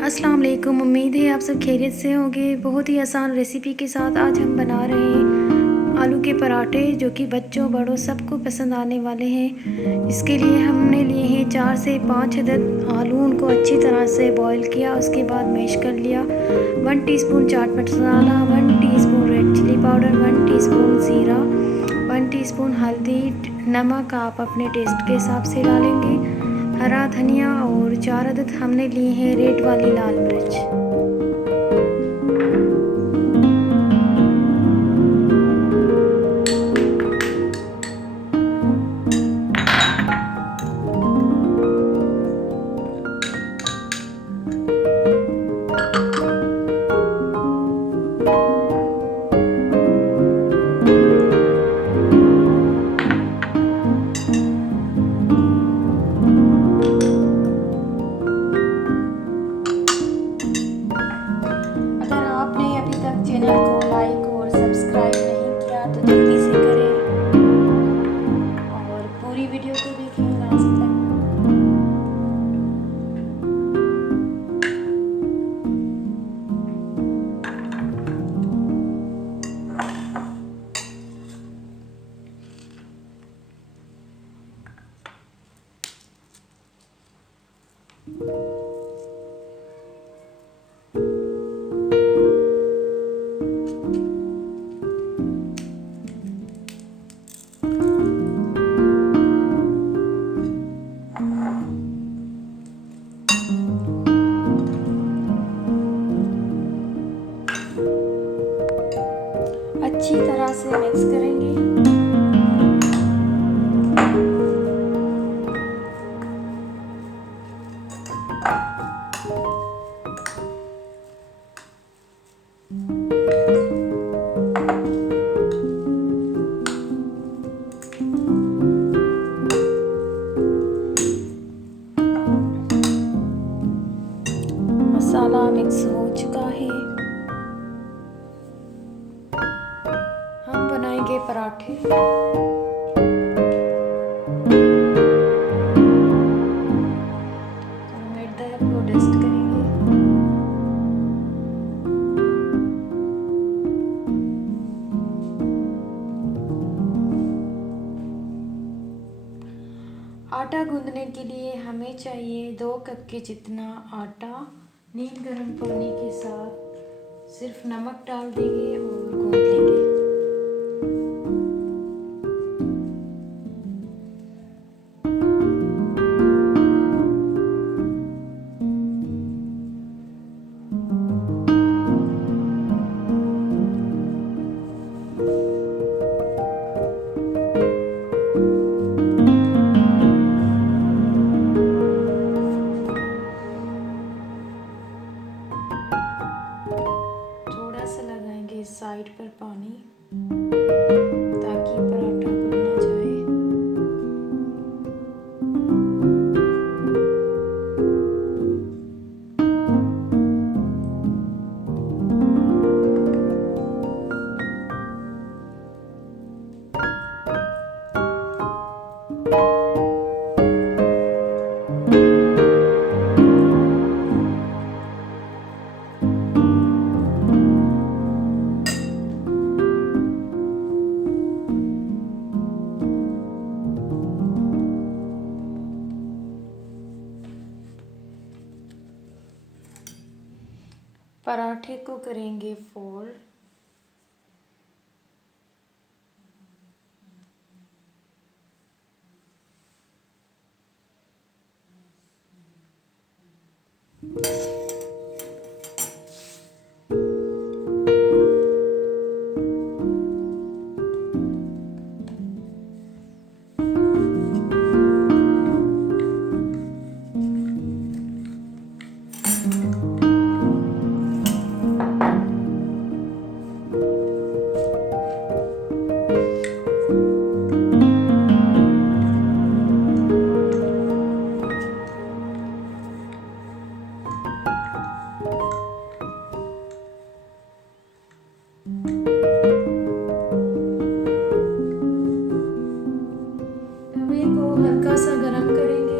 अस्सलाम वालेकुम। उम्मीद है आप सब खैरियत से होंगे। बहुत ही आसान रेसिपी के साथ आज हम बना रहे हैं आलू के पराठे, जो कि बच्चों बड़ों सबको पसंद आने वाले हैं। इसके लिए हमने लिए हैं 4 से 5 अदद आलू। उनको अच्छी तरह से बॉईल किया, उसके बाद मैश कर लिया। 1 teaspoon chaat masala, 1 teaspoon red chilli powder, 1 teaspoon ज़ीरा, 1 टीस्पून हल्दी, नमक आप अपने टेस्ट के हिसाब से डालेंगे, हरा धनिया और 4 अदद हमने लिए हैं रेड वाली लाल मिर्च। चैनल को लाइक और सब्सक्राइब नहीं किया तो जल्दी से करें और पूरी वीडियो को देखें लास्ट तक। अच्छी तरह से मिक्स करेंगे। मसाला मिक्स हो चुका है। हम बनाएंगे पराठे। मैदा को डस्ट करेंगे। आटा गूंदने के लिए हमें चाहिए 2 कप के जितना आटा। नीम गर्म पानी के साथ सिर्फ नमक डाल देंगे और गूंद लेंगे। साइड पर पानी ताकि पराठा खुल ना जाए। पराठे को करेंगे फोल्ड। तवे को हल्का सा गरम करेंगे।